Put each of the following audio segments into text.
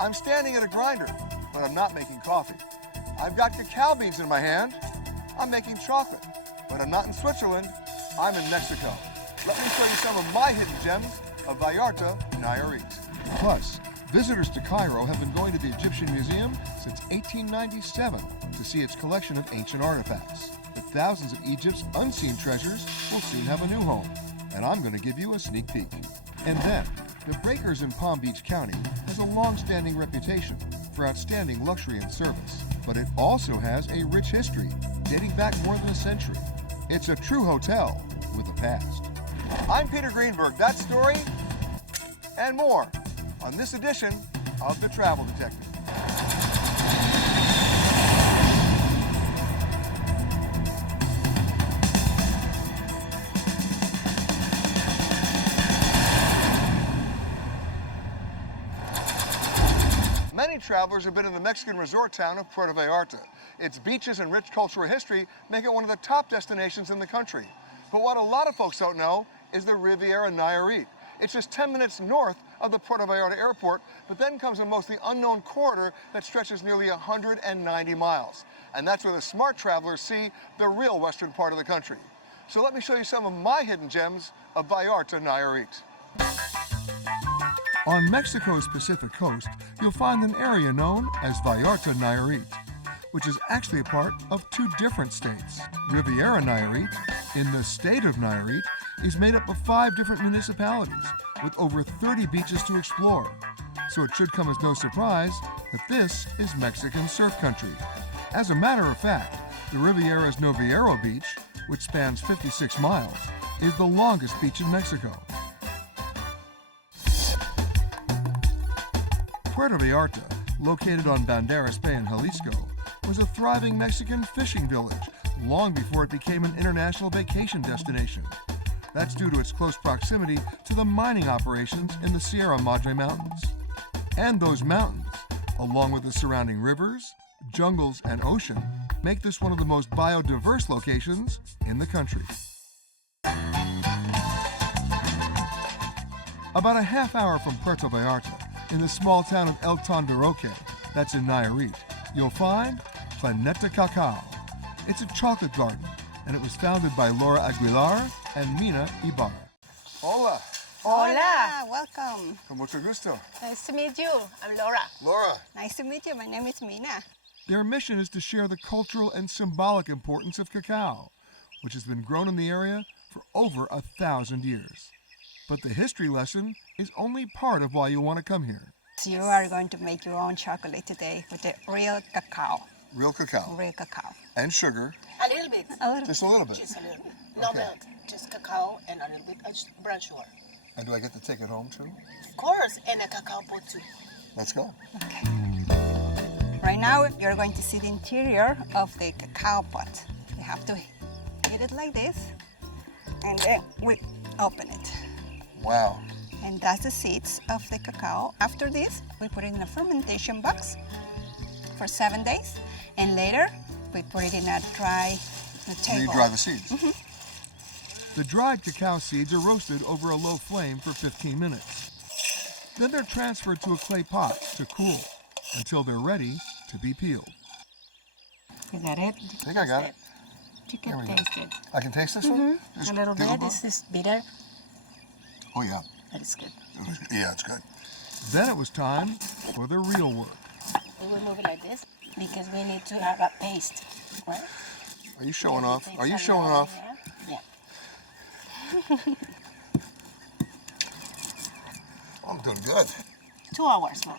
I'm standing at a grinder, but I'm not making coffee. I've got cacao beans in my hand. I'm making chocolate, but I'm not in Switzerland. I'm in Mexico. Let me show you some of my hidden gems of Vallarta, Nayarit. Plus, visitors to Cairo have been going to the Egyptian Museum since 1897 to see its collection of ancient artifacts. But thousands of Egypt's unseen treasures will soon have a new home, and I'm going to give you a sneak peek. And then, the Breakers in Palm Beach County has a long-standing reputation for outstanding luxury and service, but it also has a rich history dating back more than a century. It's a true hotel with a past. I'm Peter Greenberg. That story and more on this edition of The Travel Detective. Many travelers have been in the Mexican resort town of Puerto Vallarta. Its beaches and rich cultural history make it one of the top destinations in the country. But what a lot of folks don't know is the Riviera Nayarit. It's just 10 minutes north of the Puerto Vallarta airport, but then comes a mostly unknown corridor that stretches nearly 190 miles. And that's where the smart travelers see the real western part of the country. So let me show you some of my hidden gems of Vallarta Nayarit. On Mexico's Pacific coast, you'll find an area known as Vallarta Nayarit, which is actually a part of two different states. Riviera Nayarit, in the state of Nayarit, is made up of 5 different municipalities with over 30 beaches to explore. So it should come as no surprise that this is Mexican surf country. As a matter of fact, the Riviera's Noviero Beach, which spans 56 miles, is the longest beach in Mexico. Puerto Vallarta, located on Banderas Bay in Jalisco, was a thriving Mexican fishing village long before it became an international vacation destination. That's due to its close proximity to the mining operations in the Sierra Madre Mountains. And those mountains, along with the surrounding rivers, jungles, and ocean, make this one of the most biodiverse locations in the country. About a half hour from Puerto Vallarta, in the small town of El Tonderoque, that's in Nayarit, you'll find Planeta Cacao. It's a chocolate garden, and it was founded by Laura Aguilar and Mina Ibarra. Hola. Hola, welcome. Con mucho gusto. Nice to meet you. I'm Laura. Laura. Nice to meet you. My name is Mina. Their mission is to share the cultural and symbolic importance of cacao, which has been grown in the area for over 1,000 years. But the history lesson is only part of why you want to come here. So you are going to make your own chocolate today with the real cacao. Real cacao. Real cacao. And sugar. A little bit. A little. Just a little bit. Just a little bit. No milk. Just cacao and a little bit of brown sugar. And do I get to take it home too? Of course, and a cacao pot too. Let's go. Okay. Right now, you're going to see the interior of the cacao pot. You have to hit it like this, and then we open it. Wow. And that's the seeds of the cacao. After this, we put it in a fermentation box for 7 days, and later we put it in a dry table. You dry the seeds? Mm-hmm. The dried cacao seeds are roasted over a low flame for 15 minutes. Then they're transferred to a clay pot to cool until they're ready to be peeled. You got it? I think I got it. You There we can go. taste it. I can taste this one? Just A little give bit. a- This is bitter, Oh yeah. but it's good. Yeah, it's good. Then it was time for the real work. We will move it like this because we need to have a paste, right? Are you showing off? Take Are you some showing out off? here. Yeah. I'm doing good. 2 hours more.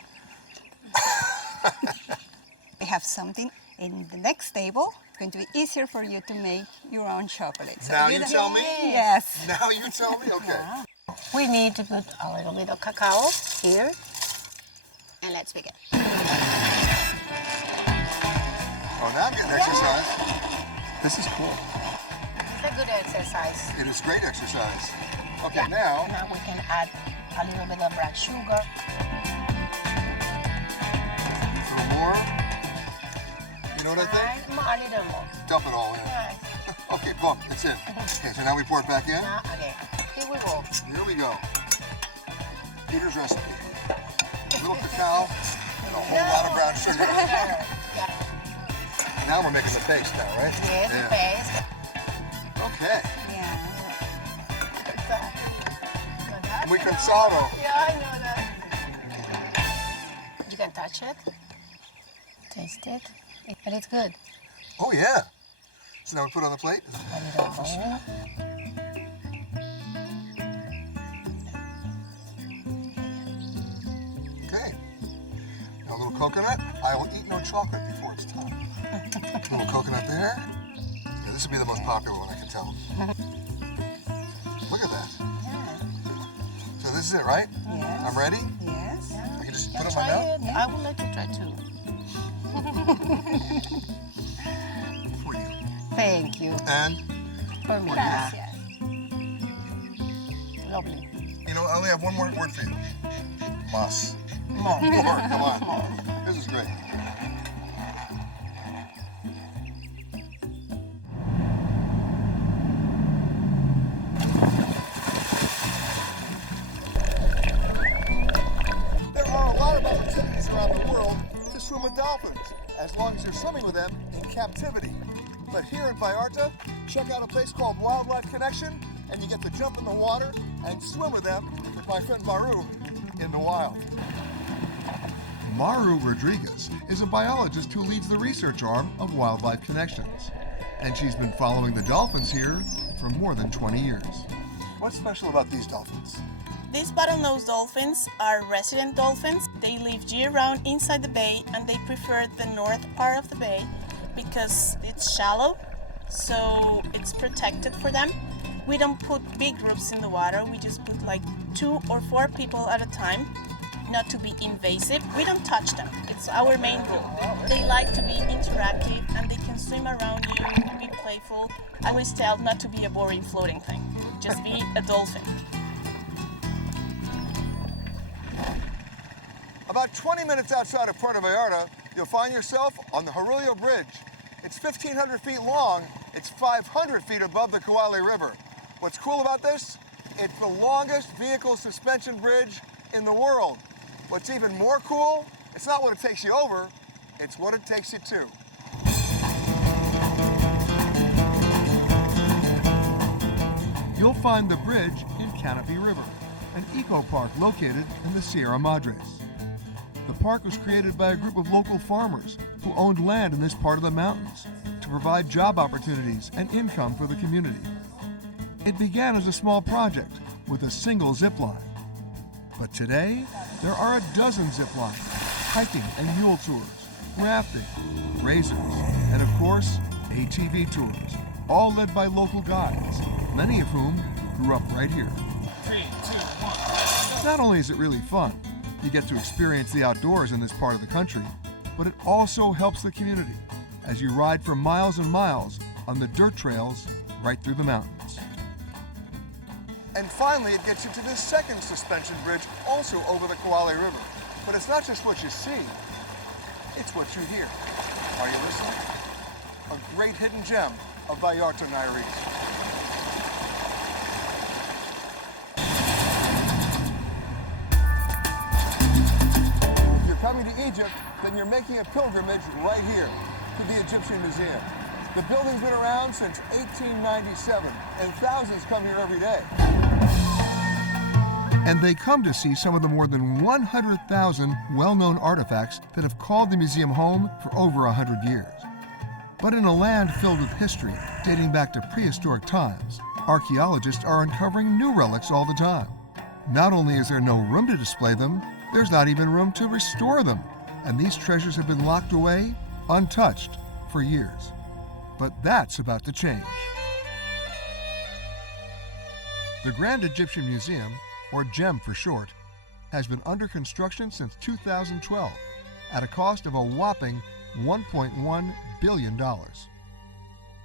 We have something in the next table. It's going to be easier for you to make your own chocolate. So Now you don't- tell me? Yes. Now you tell me? Okay. Yeah. We need to put a little bit of cacao here. And let's begin. Oh, now I'm getting exercise. This is cool. It's a good exercise. It is great exercise. Okay, now, Now we can add a little bit of brown sugar. a little more. You know what I think? A little more. Dump it all in. Right. Okay, boom, it's in. Okay, so now we pour it back in. Now again. Here we go. Here we go. Peter's recipe. A little cacao, not sugar. Now we're making the paste now, right? Yes, the paste. Okay. Yeah. Muy cansado. Yeah, I know that. You can touch it, taste it, but it's good. Oh, yeah. So now we put it on the plate. A little bowl. Okay. Now a little coconut. I will eat no chocolate before it's time. A little coconut there. Yeah, this will be the most popular one, I can tell. Look at that. So this is it, right? Yes. I'm ready? Yes. I can just Yeah, put it in my try mouth? it. I will let you try too. For you. Thank you. And, For me. Gracias. Lovely. you know, I only have one more word for you. Mas. More. More, come on. This is great. There are a lot of opportunities around the world to swim with dolphins, as long as you're swimming with them in captivity. But here in Vallarta, check out a place called Wildlife Connection, and you get to jump in the water and swim with them, with my friend Maru, in the wild. Maru Rodriguez is a biologist who leads the research arm of Wildlife Connections, and she's been following the dolphins here for more than 20 years. What's special about these dolphins? These bottlenose dolphins are resident dolphins. They live year-round inside the bay, and they prefer the north part of the bay because it's shallow, so it's protected for them. We don't put big groups in the water. We just put like 2 or 4 people at a time, not to be invasive. We don't touch them. It's our main rule. They like to be interactive, and they can swim around you, be playful. I always tell not to be a boring floating thing. Just be a dolphin. About 20 minutes outside of Puerto Vallarta, you'll find yourself on the Jorullo Bridge. It's 1,500 feet long. It's 500 feet above the Kuali River. What's cool about this? It's the longest vehicle suspension bridge in the world. What's even more cool, it's not what it takes you over, it's what it takes you to. You'll find the bridge in Canopy River, an eco park located in the Sierra Madres. The park was created by a group of local farmers who owned land in this part of the mountains to provide job opportunities and income for the community. It began as a small project with a single zip line. But today, there are a dozen zip lines, hiking and mule tours, rafting, razors, and of course, ATV tours, all led by local guides, many of whom grew up right here. 3, 2, 1. Not only is it really fun, you get to experience the outdoors in this part of the country, but it also helps the community as you ride for miles and miles on the dirt trails right through the mountains. And finally, it gets you to this second suspension bridge, also over the Kuali River. But it's not just what you see, it's what you hear. Are you listening? A great hidden gem of Vallarta Nayarit. If you're coming to Egypt, then you're making a pilgrimage right here to the Egyptian Museum. The building's been around since 1897, and thousands come here every day. And they come to see some of the more than 100,000 well-known artifacts that have called the museum home for over 100 years. But in a land filled with history dating back to prehistoric times, archaeologists are uncovering new relics all the time. Not only is there no room to display them, there's not even room to restore them. And these treasures have been locked away, untouched, for years. But that's about to change. The Grand Egyptian Museum, or GEM for short, has been under construction since 2012 at a cost of a whopping $1.1 billion.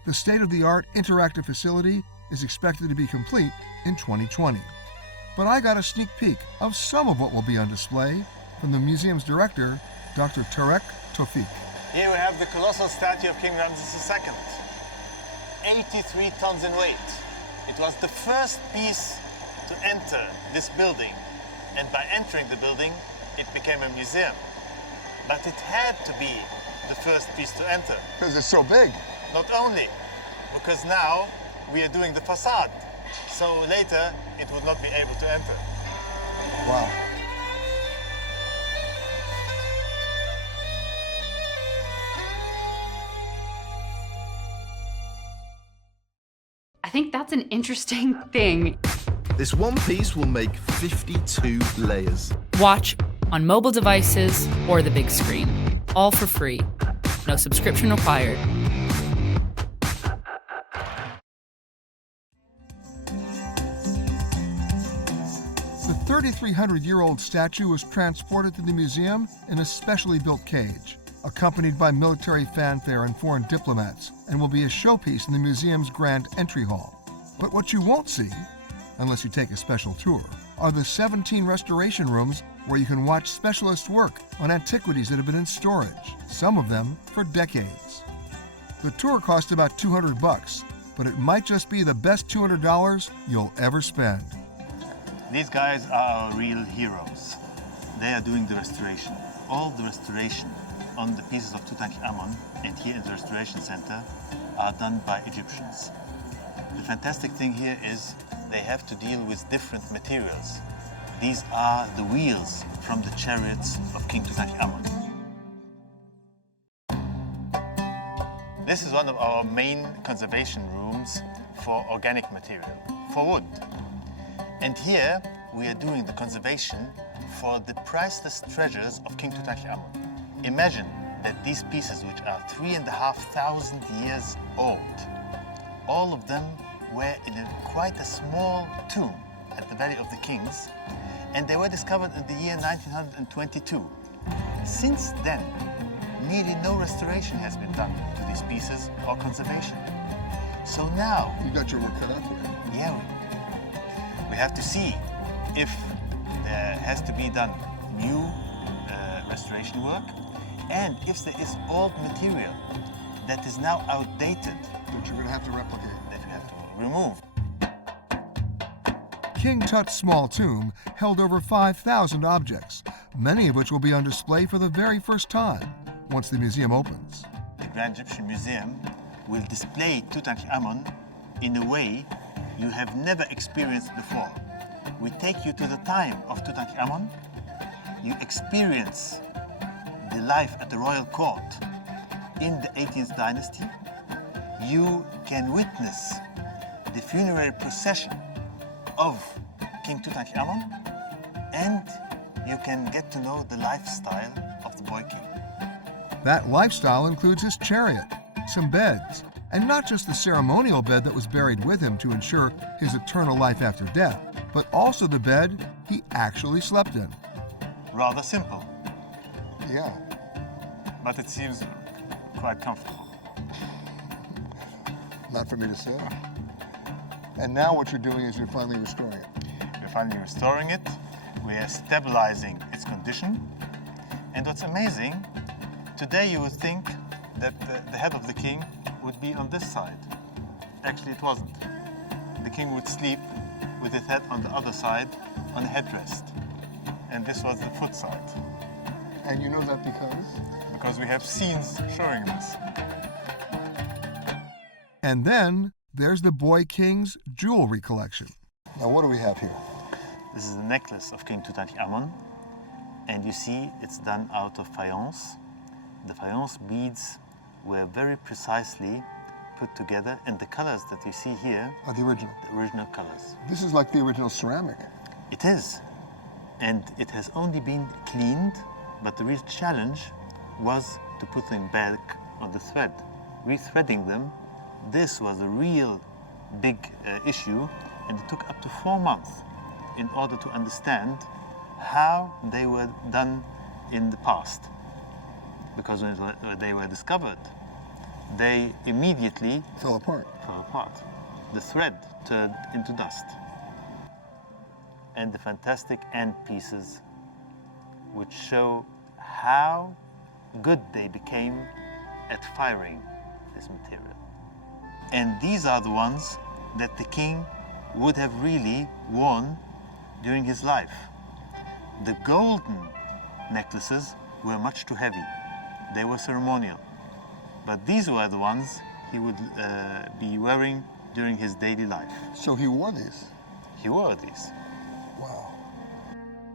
The state-of-the-art interactive facility is expected to be complete in 2020. But I got a sneak peek of some of what will be on display from the museum's director, Dr. Tarek Tawfiq. Here we have the colossal statue of King Ramses II, 83 tons in weight. It was the first piece to enter this building, and by entering the building, it became a museum. but it had to be the first piece to enter. Because it's so big. Not only, because now we are doing the facade, so later it would not be able to enter. Wow. I think that's an interesting thing. This one piece will make 52 layers. Watch on mobile devices or the big screen. All for free. No subscription required. The 3,300-year-old statue was transported to the museum in a specially built cage, accompanied by military fanfare and foreign diplomats, and will be a showpiece in the museum's grand entry hall. But what you won't see, unless you take a special tour, are the 17 restoration rooms where you can watch specialists work on antiquities that have been in storage, some of them for decades. The tour costs about $200, but it might just be the best $200 you'll ever spend. These guys are our real heroes. They are doing the restoration. All the restoration on the pieces of Tutankhamun and here in the restoration center are done by Egyptians. The fantastic thing here is they have to deal with different materials. These are the wheels from the chariots of King Tutankhamun. This is one of our main conservation rooms for organic material, for wood. And here we are doing the conservation for the priceless treasures of King Tutankhamun. Imagine that these pieces, which are 3,500 years old, all of them were in quite a small tomb at the Valley of the Kings, and they were discovered in the year 1922. Since then, nearly no restoration has been done to these pieces or conservation. So now, You got your work cut out for you. yeah, we have to see if there has to be done new restoration work, and if there is old material that is now outdated, That you're going to have to replicate. that we have to remove. King Tut's small tomb held over 5,000 objects, many of which will be on display for the very first time once the museum opens. The Grand Egyptian Museum will display Tutankhamun in a way you have never experienced before. We take you to the time of Tutankhamun. You experience the life at the royal court in the 18th dynasty. You can witness the funerary procession of King Tutankhamun, and you can get to know the lifestyle of the boy king. That lifestyle includes his chariot, some beds, and not just the ceremonial bed that was buried with him to ensure his eternal life after death, but also the bed he actually slept in. Rather simple, Yeah. but it seems quite comfortable. Not for me to say. And now what you're doing is you're finally restoring it. We're finally restoring it. We are stabilizing its condition. And what's amazing, today you would think that the head of the king would be on this side. Actually, it wasn't. The king would sleep with his head on the other side on a headrest. And this was the foot side, And you know that because we have scenes showing this. And then there's the boy king's jewelry collection. Now what do we have here? This is the necklace of King Tutankhamun, and you see it's done out of faience. The faience beads were very precisely put together, and the colors that you see here, The original. the original colors. This is like the original ceramic. It is, and it has only been cleaned, but the real challenge was to put them back on the thread. Rethreading them, this was a real big issue, and it took up to 4 months in order to understand how they were done in the past. Because when they were discovered, they immediately Fell apart. fell apart. The thread turned into dust. And the fantastic end pieces, which show how good they became at firing this material. And these are the ones that the king would have really worn during his life. The golden necklaces were much too heavy. They were ceremonial. But these were the ones he would be wearing during his daily life. So he wore these? He wore these. Wow.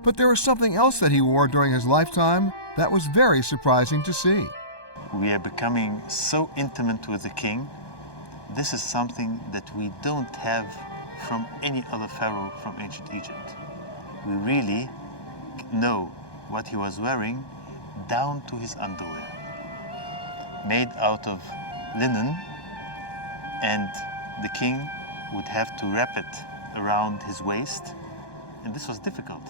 But there was something else that he wore during his lifetime that was very surprising to see. We are becoming so intimate with the king. This is something that we don't have from any other pharaoh from ancient Egypt. We really know what he was wearing down to his underwear. Made out of linen, and the king would have to wrap it around his waist, and this was difficult.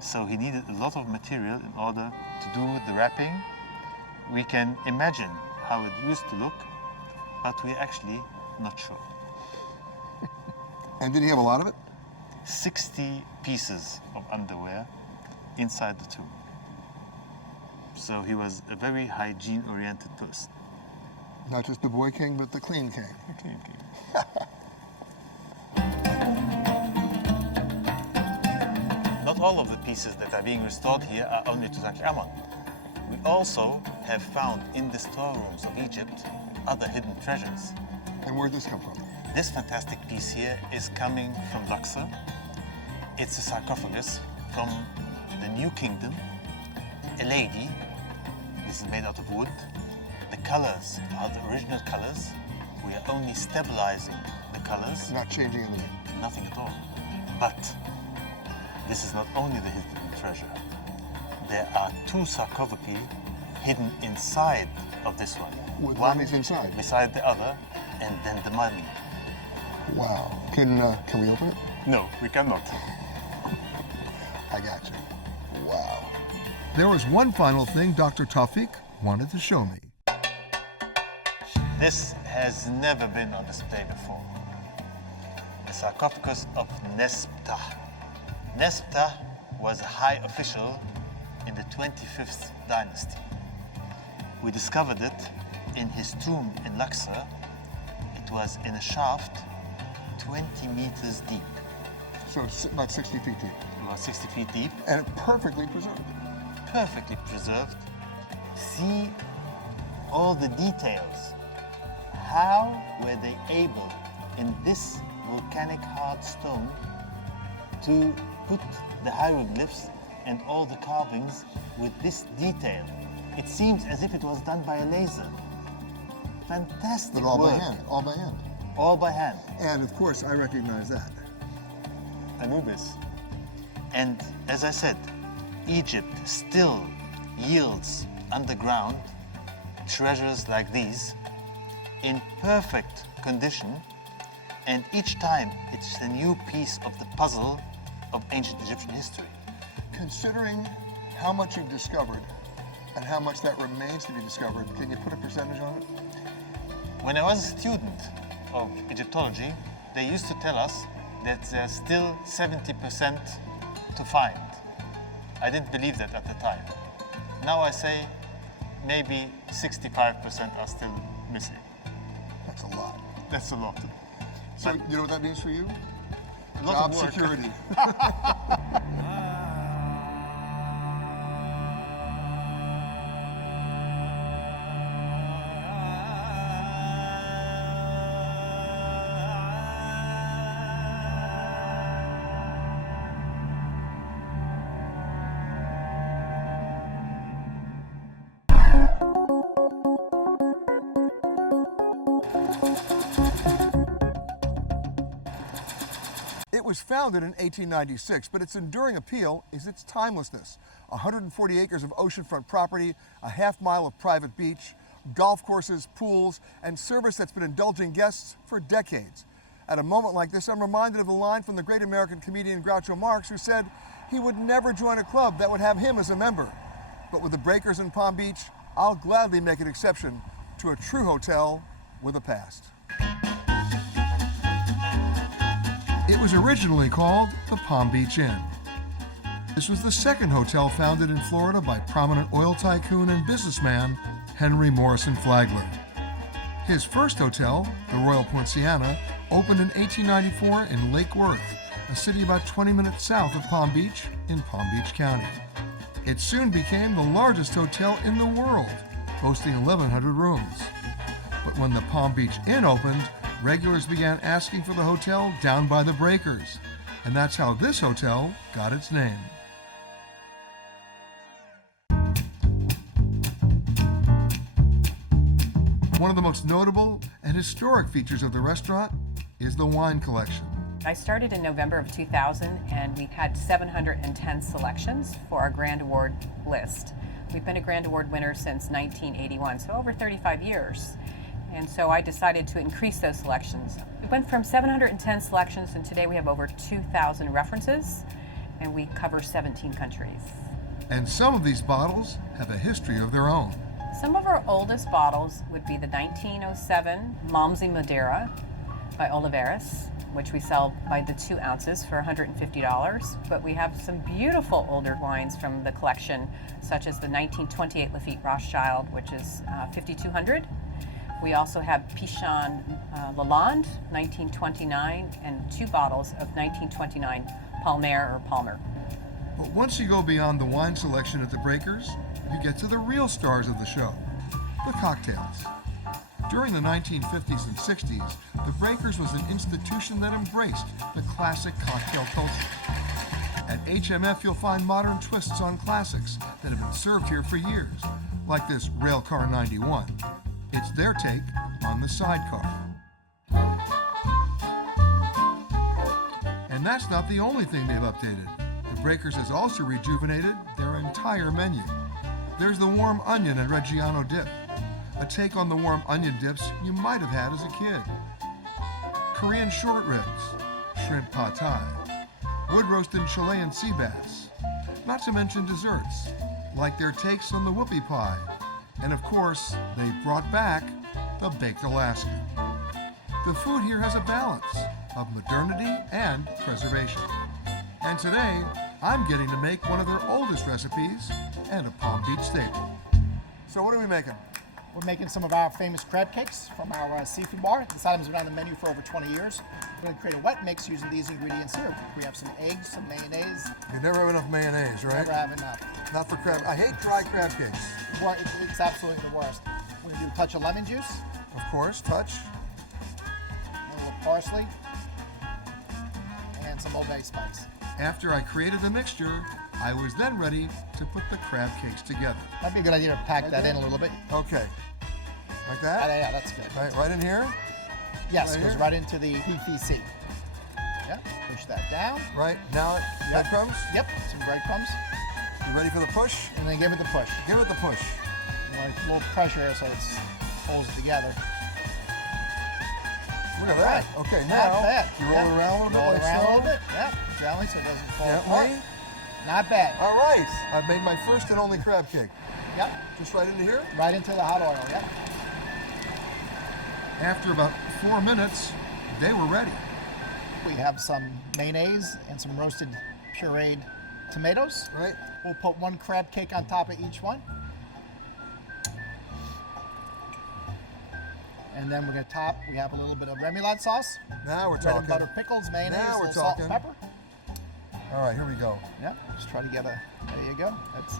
So he needed a lot of material in order to do the wrapping. We can imagine how it used to look, but we're actually not sure. And did he have a lot of it? 60 pieces of underwear inside the tomb. So he was a very hygiene-oriented person. Not just the boy king, but the clean king. The clean king. Not all of the pieces that are being restored here are only Tutankhamun. We also have found in the storerooms of Egypt other hidden treasures. And where'd this come from? This fantastic piece here is coming from Luxor. It's a sarcophagus from the New Kingdom, a lady. This is made out of wood. The colors are the original colors. We are only stabilizing the colors. Not changing anything. Nothing at all. But this is not only the hidden treasure. There are two sarcophagi hidden inside of this one. With one mummies inside? Beside the other, and then the mummy. Wow. Can we open it? No, we cannot. I got you. Wow. There was one final thing Dr. Tawfiq wanted to show me. This has never been on display before. The sarcophagus of Nesptah. Nesptah was a high official in the 25th dynasty. We discovered it in his tomb in Luxor. It was in a shaft 20 meters deep. So it's about 60 feet deep. About 60 feet deep. And perfectly preserved. Perfectly preserved. See all the details. How were they able, in this volcanic hard stone, to put the hieroglyphs and all the carvings with this detail? It seems as if it was done by a laser. Fantastic But all by work. hand. All by hand. All by hand. And of course, I recognize that. Anubis. And as I said, Egypt still yields underground treasures like these in perfect condition, and each time it's a new piece of the puzzle of ancient Egyptian history. Considering how much you've discovered and how much that remains to be discovered, can you put a percentage on it? When I was a student of Egyptology, they used to tell us that there's still 70% to find. I didn't believe that at the time. Now I say maybe 65% are still missing. That's a lot. That's a lot. So you know what that means for you? A lot Job of work. security. It was founded in 1896, but its enduring appeal is its timelessness. 140 acres of oceanfront property, a half-mile of private beach, golf courses, pools, and service that's been indulging guests for decades. At a moment like this, I'm reminded of the line from the great American comedian Groucho Marx, who said he would never join a club that would have him as a member. But with the breakers in Palm Beach, I'll gladly make an exception to a true hotel with a past. It was originally called the Palm Beach Inn. This was the second hotel founded in Florida by prominent oil tycoon and businessman Henry Morrison Flagler. His first hotel, the Royal Poinciana, opened in 1894 in Lake Worth, a city about 20 minutes south of Palm Beach in Palm Beach County. It soon became the largest hotel in the world, boasting 1,100 rooms. But when the Palm Beach Inn opened, regulars began asking for the hotel down by the breakers. And that's how this hotel got its name. One of the most notable and historic features of the restaurant is the wine collection. I started in November of 2000 and we had 710 selections for our Grand Award list. We've been a Grand Award winner since 1981, so over 35 years. And so I decided to increase those selections. We went from 710 selections and today we have over 2,000 references and we cover 17 countries. And some of these bottles have a history of their own. Some of our oldest bottles would be the 1907 Malmsey Madeira by Oliveras, which we sell by the 2 ounces for $150. But we have some beautiful older wines from the collection, such as the 1928 Lafite Rothschild, which is $5,200. We also have Pichon Lalande, 1929, and 2 bottles of 1929 Palmer or Palmer. But once you go beyond the wine selection at the Breakers, you get to the real stars of the show, the cocktails. During the 1950s and 60s, the Breakers was an institution that embraced the classic cocktail culture. At HMF, you'll find modern twists on classics that have been served here for years, like this Railcar 91. It's their take on the sidecar. And that's not the only thing they've updated. The Breakers has also rejuvenated their entire menu. There's the warm onion and Reggiano dip, a take on the warm onion dips you might have had as a kid. Korean short ribs, shrimp pad thai, wood-roasted Chilean sea bass, not to mention desserts, like their takes on the whoopie pie. And of course, they brought back the baked Alaska. The food here has a balance of modernity and preservation. And today, I'm getting to make one of their oldest recipes and a Palm Beach staple. So what are we making? We're making some of our famous crab cakes from our seafood bar. This item's been on the menu for over 20 years. We're going to create a wet mix using these ingredients here. We have some eggs, some mayonnaise. You never have enough mayonnaise, right? Never have enough. Not for crab. I hate dry crab cakes. Well, it's absolutely the worst. We're going to do a touch of lemon juice. Of course, touch. A little parsley. And some Old Bay spice. After I created the mixture, I was then ready to put the crab cakes together. Might be a good idea to pack that in a little bit. Okay. Like that? Yeah, that's good. Right in here? Yes, it goes right into the PVC. Yeah, push that down. Right, now breadcrumbs? Yep, some breadcrumbs. You ready for the push? And then give it the push. Give it the push. Like a little pressure here so it holds it together. Look at that. Okay, now you roll it around a little bit. Roll it around a little bit, yeah. Gently so it doesn't fall apart. Gently. Not bad. All right, I've made my first and only crab cake. Yep. Just right into here? Right into the hot oil, yep. After about 4 minutes, they were ready. We have some mayonnaise and some roasted pureed tomatoes. Right. We'll put 1 crab cake on top of each one. And then we're going to top, we have a little bit of remoulade sauce. Now we're Red talking. and butter pickles, mayonnaise, Now we're a little salt talking. and pepper. All right, here we go. Yeah, just try to get there you go. That's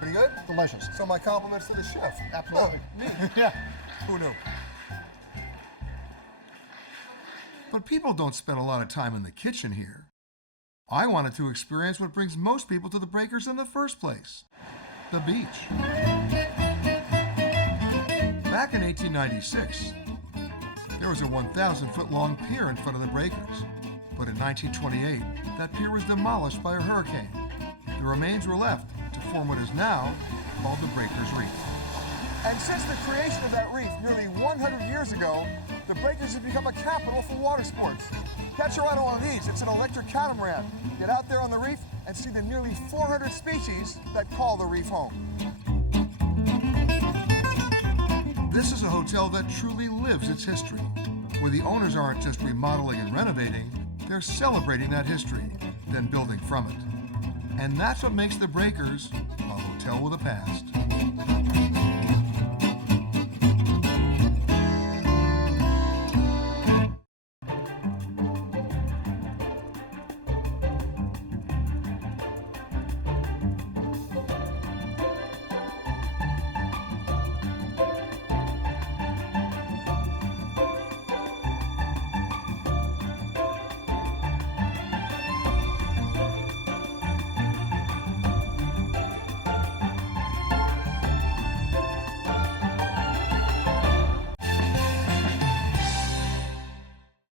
pretty good? delicious. So my compliments to the chef. Absolutely. Oh, neat. Yeah. Who knew? But people don't spend a lot of time in the kitchen here. I wanted to experience what brings most people to the Breakers in the first place, the beach. Back in 1896, there was a 1,000-foot long pier in front of the Breakers. But in 1928, that pier was demolished by a hurricane. The remains were left to form what is now called the Breakers Reef. And since the creation of that reef nearly 100 years ago, the Breakers have become a capital for water sports. Catch a ride on one of these. It's an electric catamaran. Get out there on the reef and see the nearly 400 species that call the reef home. This is a hotel that truly lives its history, where the owners aren't just remodeling and renovating, they're celebrating that history, then building from it. And that's what makes the Breakers a hotel with a past.